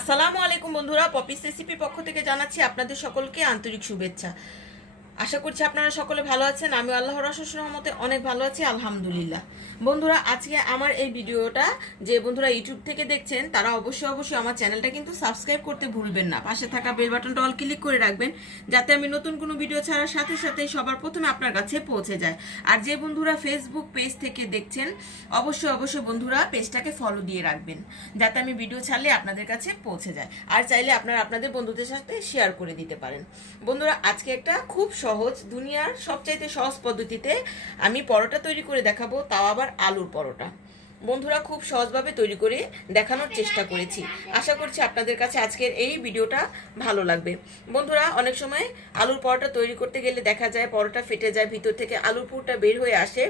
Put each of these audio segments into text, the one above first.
আসসালামু আলাইকুম বন্ধুরা পপিস রেসিপি পক্ষ থেকে জানাচ্ছি আপনাদের সকলকে আন্তরিক শুভেচ্ছা। আশা করছি আপনারা সকলে ভালো আছেন। আমি আল্লাহর অশেষ রহমতে অনেক ভালো আছি, আলহামদুলিল্লাহ। বন্ধুরা, আজকে আমার এই ভিডিওটা যে বন্ধুরা ইউটিউব থেকে দেখছেন, তারা অবশ্যই অবশ্যই আমার চ্যানেলটা কিন্তু সাবস্ক্রাইব করতে ভুলবেন না। পাশে থাকা বেল বাটনটা অল ক্লিক করে রাখবেন, যাতে আমি নতুন কোনো ভিডিও ছাড়ার সাথে সাথে সবার প্রথমে আপনার কাছে পৌঁছে যায়। আর যে বন্ধুরা ফেসবুক পেজ থেকে দেখছেন, অবশ্যই অবশ্যই বন্ধুরা পেজটাকে ফলো দিয়ে রাখবেন, যাতে আমি ভিডিও ছাড়লে আপনাদের কাছে পৌঁছে যায়। আর চাইলে আপনারা আপনাদের বন্ধুদের সাথে শেয়ার করে দিতে পারেন। বন্ধুরা, আজকে একটা খুব সহজ দুনিয়ার সবচাইতে সহজ পদ্ধতিতে আমি পরোটা তৈরি করে দেখাবো তাও আবার আলুর পরোটা। বন্ধুরা খুব সহজভাবে তৈরি করে দেখানোর চেষ্টা করেছি। আশা করছি আপনাদের কাছে আজকের এই ভিডিওটা ভালো লাগবে। বন্ধুরা, অনেক সময় আলুর পরোটা তৈরি করতে গেলে দেখা যায় পরোটা ফেটে যায়, ভিতর থেকে আলুর পুরটা বের হয়ে আসে।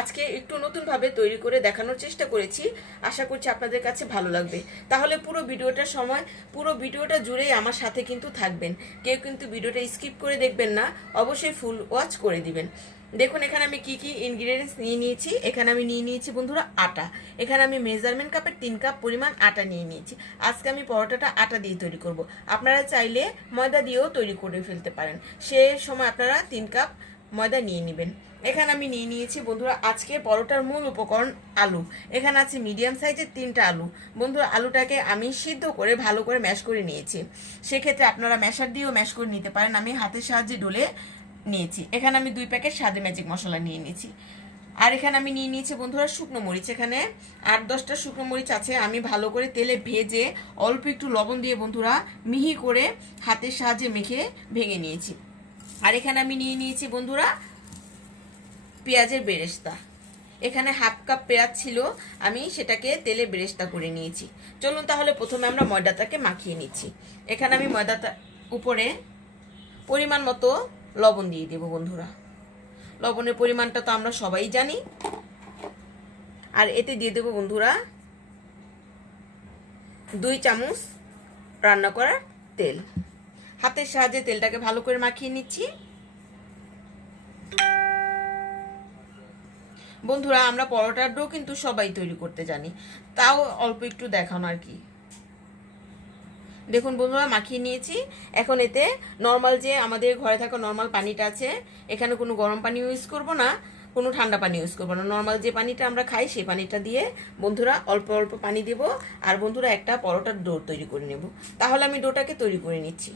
আজকে একটু নতুনভাবে তৈরি করে দেখানোর চেষ্টা করেছি। আশা করছি আপনাদের কাছে ভালো লাগবে। তাহলে পুরো ভিডিওটার সময়, পুরো ভিডিওটা জুড়েই আমার সাথে কিন্তু থাকবেন। কেউ কিন্তু ভিডিওটা স্কিপ করে দেখবেন না, অবশ্যই ফুল ওয়াচ করে দিবেন। দেখুন, এখানে আমি কি কি ইনগ্রিডিয়েন্টস নিয়ে নিয়েছি। এখানে আমি নিয়ে নিয়েছি বন্ধুরা আটা। এখানে আমি মেজারমেন্ট কাপের তিন কাপ পরিমাণ আটা নিয়ে নিয়েছি। আজকে আমি পরোটাটা আটা দিয়ে তৈরি করব। আপনারা চাইলে ময়দা দিয়েও তৈরি করে ফেলতে পারেন। সে সময় আপনারা তিন কাপ ময়দা নিয়ে নেবেন। এখানে আমি নিয়ে নিয়েছি বন্ধুরা আজকে পরোটার মূল উপকরণ আলু। এখানে আছে মিডিয়াম সাইজের তিনটা আলু। বন্ধুরা, আলুটাকে আমি সিদ্ধ করে ভালো করে ম্যাশ করে নিয়েছি। সেক্ষেত্রে আপনারা ম্যাশার দিয়েও ম্যাশ করে নিতে পারেন। আমি হাতের সাহায্যে ডলে নিয়েছি। এখানে আমি দুই প্যাকেট স্বাদে ম্যাজিক মশলা নিয়ে নিয়েছি। আর এখানে আমি নিয়ে নিয়েছি বন্ধুরা শুকনো মরিচ। এখানে আট দশটা শুকনো মরিচ আছে। আমি ভালো করে তেলে ভেজে অল্প একটু লবণ দিয়ে বন্ধুরা মিহি করে হাতের সাহায্যে মেখে ভেঙে নিয়েছি। আর এখানে আমি নিয়ে নিয়েছি বন্ধুরা পেঁয়াজের বেরেস্তা। এখানে হাফ কাপ পেঁয়াজ ছিল। আমি সেটাকে তেলে বেরেস্তা করে নিয়েছি। চলুন তাহলে প্রথমে আমরা ময়দাটাকে মাখিয়ে নিচ্ছি। এখানে আমি ময়দাটা উপরে পরিমাণ মতো লবণ দিয়ে দেব বন্ধুরা। লবণের পরিমাণটা তো আমরা সবাই জানি। আর এতে দিয়ে দেব বন্ধুরা দুই চামচ রান্না করার তেল। হাতের সাহায্যে তেলটাকে ভালো করে মাখিয়ে নিচ্ছি। বন্ধুরা, আমরা পরোটার ডো কিন্তু সবাই তৈরি করতে জানি। তাও অল্প একটু দেখানো আর কি। দেখুন বন্ধুরা, মাখিয়ে নিয়েছি। এখন এতে নর্মাল যে আমাদের ঘরে থাকা নর্মাল পানিটা আছে, এখানে কোনো গরম পানি ইউজ করব না, কোনো ঠান্ডা পানি ইউজ করব না। নর্মাল যে পানিটা আমরা খাই, সেই পানিটা দিয়ে বন্ধুরা অল্প অল্প পানি দেব। আর বন্ধুরা একটা পরোটার ডো তৈরি করে নেব। তাহলে আমি ডোটাকে তৈরি করে নিচ্ছি।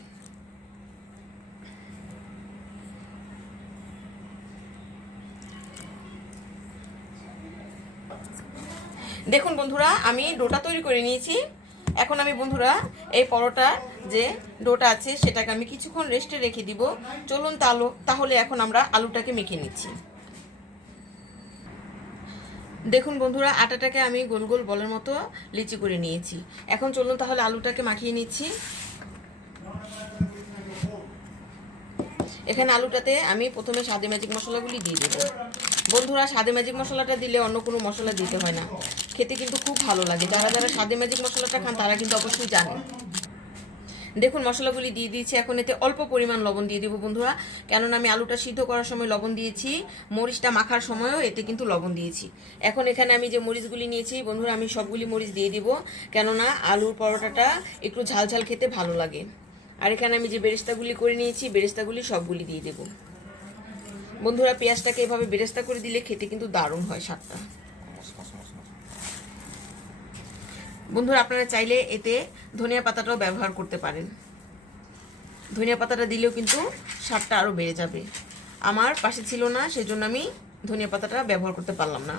দেখুন বন্ধুরা, আমি ডোটা তৈরি করে নিয়েছি। এখন আমি বন্ধুরা, এই পরোটা যে ডোটা আছে, সেটাকে আমি কিছুক্ষণ রেস্টে রেখে দিব। চলুন তালো, তাহলে এখন আমরা আলুটাকে মেখে নিচ্ছি। দেখুন বন্ধুরা, আটাটাকে আমি গোল গোল বলের মতো লিচি করে নিয়েছি। এখন চলুন তাহলে আলুটাকে মাখিয়ে নিচ্ছি। এখানে আলুটাতে আমি প্রথমে স্বাদে ম্যাজিক মশলাগুলি দিয়ে দেবো। বন্ধুরা, সাদে ম্যাজিক মশলাটা দিলে অন্য কোনো মশলা দিতে হয় না। খেতে কিন্তু খুব ভালো লাগে। যারা যারা সাদে ম্যাজিক মশলাটা খান, তারা কিন্তু অবশ্যই জানে। দেখুন, মশলাগুলি দিয়ে দিয়েছি। এখন এতে অল্প পরিমাণ লবণ দিয়ে দেবো বন্ধুরা। কেননা আমি আলুটা সিদ্ধ করার সময় লবণ দিয়েছি। মরিচটা মাখার সময়ও এতে কিন্তু লবণ দিয়েছি। এখন এখানে আমি যে মরিচগুলি নিয়েছি, বন্ধুরা, আমি সবগুলি মরিচ দিয়ে দিব। কেননা আলুর পরোটাটা একটু ঝাল ঝাল খেতে ভালো লাগে। আর এখানে আমি যে বেরেস্তাগুলি করে নিয়েছি, বেরেস্তাগুলি সবগুলি দিয়ে দেব। বন্ধুরা পেঁয়াজটাকে এভাবে বেরেস্তা করে দিলে খেতে কিন্তু দারুণ হয় স্বাদটা। বন্ধুরা আপনারা চাইলে এতে ধনিয়া পাতাটাও ব্যবহার করতে পারেন। ধনিয়া পাতাটা দিলেও কিন্তু স্বাদটা আরও বেড়ে যাবে। আমার পাশে ছিল না, সেজন্য আমি ধনিয়া পাতাটা ব্যবহার করতে পারলাম না।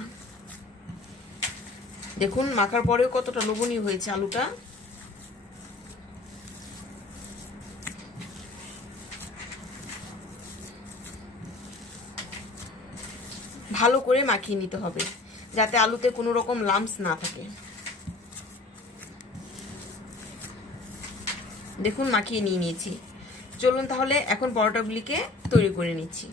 দেখুন, মাখার পরেও কতটা লোভনীয় হয়েছে আলুটা। ভালো করে মাখিয়ে নিতে হবে, যাতে আলুতে কোনো রকম লাম্পস না থাকে। দেখুন, মাখিয়ে নিয়ে নিয়েছি। চলুন তাহলে এখন পরোটাগুলিকে তৈরি করে নিচ্ছি।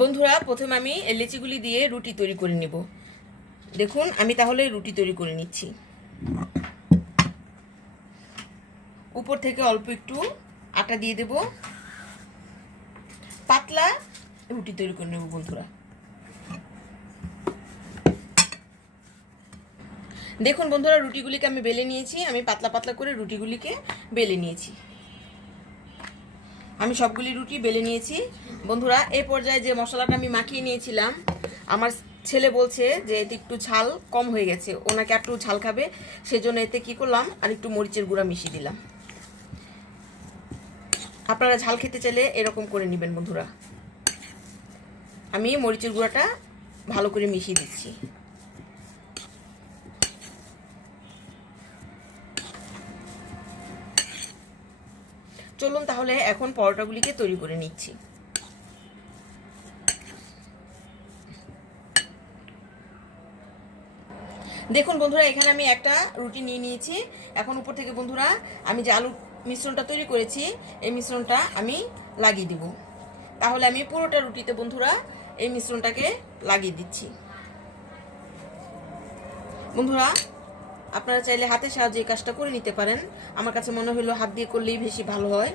বন্ধুরা, প্রথমে আমি লেচিগুলি দিয়ে রুটি তৈরি করে নেব। দেখুন, আমি তাহলে রুটি তৈরি করে নিচ্ছি। উপর থেকে অল্প একটু আটা দিয়ে দেব। রুটি তৈরি করে নেব, বন্ধুরা। দেখুন বন্ধুরা, রুটিগুলিকে আমি বেলে নিয়েছি। আমি পাতলা পাতলা করে রুটিগুলিকে বেলে নিয়েছি। আমি সবগুলি রুটি বেলে নিয়েছি। বন্ধুরা, এ পর্যায়ে যে মশলাটা আমি মাখিয়ে নিয়েছিলাম, আমার ছেলে বলছে যে, এতে একটু ঝাল কম হয়ে গেছে। ওনাকে একটু ঝাল খাবে। সেজন্য এতে কি করলাম? আর একটু মরিচের গুঁড়া মিশিয়ে দিলাম। আপনারা ঝাল খেতে চাইলে এরকম করে নেবেন, বন্ধুরা। আমি মরিচের গুঁড়াটা ভালো করে মিশিয়ে দিচ্ছি। চলুন তাহলে এখন পরোটাগুলিকে তৈরি করে নিচ্ছি। দেখুন বন্ধুরা, এখানে আমি একটা রুটি নিয়ে নিয়েছি। এখন উপর থেকে বন্ধুরা, আমি যে আলু মিশ্রণটা তৈরি করেছি, এই মিশ্রণটা আমি লাগিয়ে দিব। তাহলে আমি পুরোটা রুটিতে বন্ধুরা এই মিশ্রণটাকে লাগিয়ে দিচ্ছি। বন্ধুরা, আপনারা চাইলে হাতের সাহায্যে এই কাজটা করে নিতে পারেন। আমার কাছে মনে হলো হাত দিয়ে করলেই বেশি ভালো হয়,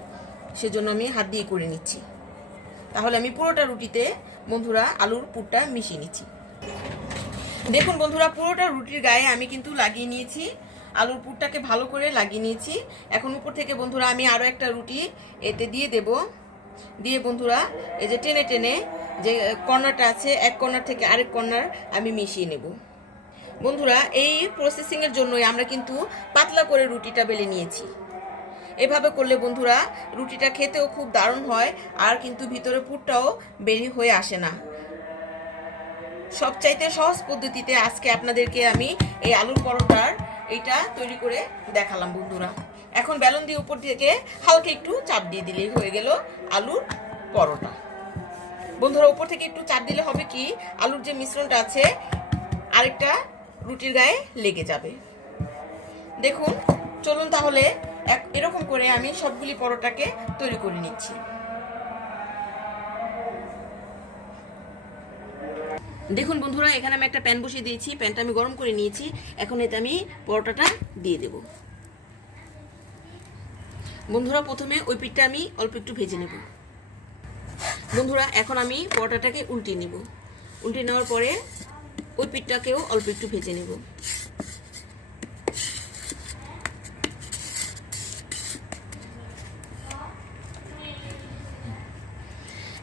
সেজন্য আমি হাত দিয়ে করে নিচ্ছি। তাহলে আমি পুরোটা রুটিতে বন্ধুরা আলুর পুরটা মিশিয়ে নিচ্ছি। দেখুন বন্ধুরা, পুরোটা রুটির গায়ে আমি কিন্তু লাগিয়ে নিয়েছি, আলুর পুরটাকে ভালো করে লাগিয়ে নিয়েছি। এখন উপর থেকে বন্ধুরা আমি আরও একটা রুটি এতে দিয়ে দেব। দিয়ে বন্ধুরা, এই যে টেনে টেনে যে কর্নারটা আছে, এক কর্নার থেকে আরেক কর্নার আমি মিশিয়ে নেব। বন্ধুরা, এই প্রসেসিংয়ের জন্যই আমরা কিন্তু পাতলা করে রুটিটা বেলে নিয়েছি। এভাবে করলে বন্ধুরা, রুটিটা খেতেও খুব দারুণ হয়, আর কিন্তু ভিতরে পুরটাও বেরি হয়ে আসে না। সবচাইতে সহজ পদ্ধতিতে আজকে আপনাদেরকে আমি এই আলুর পরোটার এইটা তৈরি করে দেখালাম বন্ধুরা। এখন বেলন দিয়ে উপর থেকে হালকা একটু চাপ দিয়ে দিলেই হয়ে গেল আলুর পরোটা। বন্ধুরা, উপর থেকে একটু চাপ দিলে হবে কি, আলুর যে মিশ্রণটা আছে, আরেকটা রুটির গায়ে লেগে যাবে। দেখুন, চলুন তাহলে এক- এরকম করে আমি সবগুলি পরোটাকে তৈরি করে নিচ্ছি। দেখুন বন্ধুরা, এখানে আমি একটা প্যান বসিয়ে দিয়েছি। প্যানটা আমি গরম করে নিয়েছি। এখন এতে আমি পরোটাটা দিয়ে দেব। বন্ধুরা, প্রথমে ওই পিঠটা আমি অল্প একটু ভেজে নেব। বন্ধুরা, এখন আমি পরোটাটাকে উল্টিয়ে নেব। উল্টে নেওয়ার পরে ওই পিঠটাকেও অল্প একটু ভেজে নেব।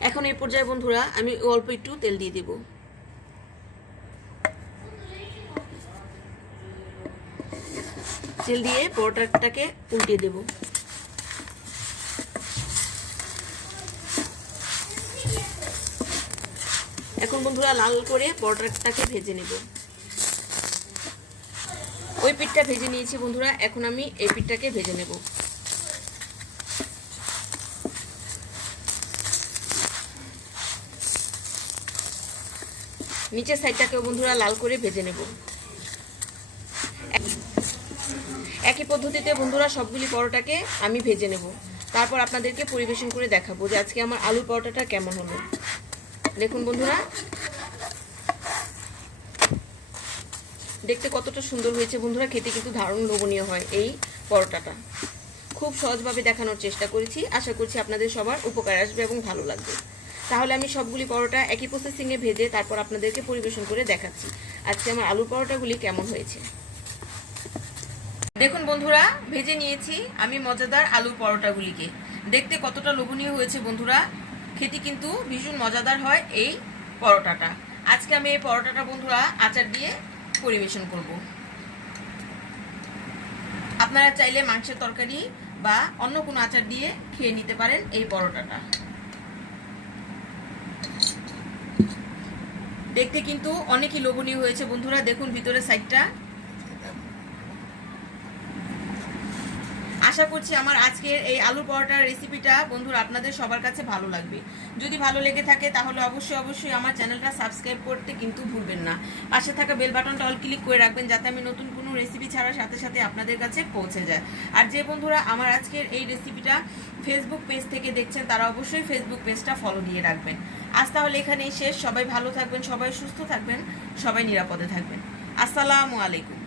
এখন এই পর্যায়ে বন্ধুরা, আমি অল্প একটু তেল দিয়ে দেব। তেল দিয়ে পরোটাটাকে উল্টে দেব। এখন বন্ধুরা লাল করে পরোটাটাকে ভেজে নেব। ওই পিঠটা ভেজে নিয়েছি বন্ধুরা, এখন আমি এই পিঠটাকে ভেজে নেব। নিচের সাইডটাকেও বন্ধুরা লাল করে ভেজে নেব। একই পদ্ধতিতে বন্ধুরা সবগুলি পরোটাকে আমি ভেজে নেব। তারপর আপনাদেরকে পরিবেশন করে দেখাবো যে আজকে আমার আলুর পরোটাটা কেমন হলো। দেখুন বন্ধুরা। দেখতে কতটা সুন্দর হয়েছে বন্ধুরা, খেতে কিন্তু দারুণ লোভনীয় হয় এই পরোটাটা। খুব সহজভাবে দেখানোর চেষ্টা করেছি, আশা করছি আপনাদের সবার উপকার আসবে এবং ভালো লাগবে। তাহলে আমি সবগুলি পরোটা একই প্রসেসিংয়ে ভেজে তারপর আপনাদেরকে পরিবেশন করে দেখাচ্ছি আজকে আমার আলুর পরোটাগুলি কেমন হয়েছে। দেখুন বন্ধুরা, ভেজে নিয়েছি আমি মজাদার আলুর পরোটাগুলিকে। দেখতে কতটা লোভনীয় হয়েছে বন্ধুরা। খেতে কিন্তু ভীষণ মজাদার হয় এই পরোটাটা। আজকে আমি এই পরোটাটা বন্ধুরা আচার দিয়ে পরিবেশন করব। আপনারা চাইলে মাংসের তরকারি বা অন্য কোনো আচার দিয়ে খেয়ে নিতে পারেন এই পরোটাটা। দেখতে কিন্তু অনেকই লোভনীয় হয়েছে বন্ধুরা, দেখুন ভিতরের সাইডটা আশা করছি আমার আজকের এই আলু পরোটার রেসিপিটা বন্ধুরা, আপনাদের সবার কাছে ভালো লাগবে। যদি ভালো লেগে থাকে, তাহলে অবশ্যই অবশ্যই আমার চ্যানেলটা সাবস্ক্রাইব করতে কিন্তু ভুলবেন না। পাশে থাকা বেল বাটনটা অল ক্লিক করে রাখবেন, যাতে আমি নতুন কোনো রেসিপি ছাড়ার সাথে সাথে আপনাদের কাছে পৌঁছে যায়। আর যে বন্ধুরা আমার আজকের এই রেসিপিটা ফেসবুক পেজ থেকে দেখছেন, তারা অবশ্যই ফেসবুক পেজটা ফলো দিয়ে রাখবেন। আজ তাহলে এখানেই শেষ। সবাই ভালো থাকবেন, সবাই সুস্থ থাকবেন, সবাই নিরাপদে থাকবেন। আসসালামু আলাইকুম।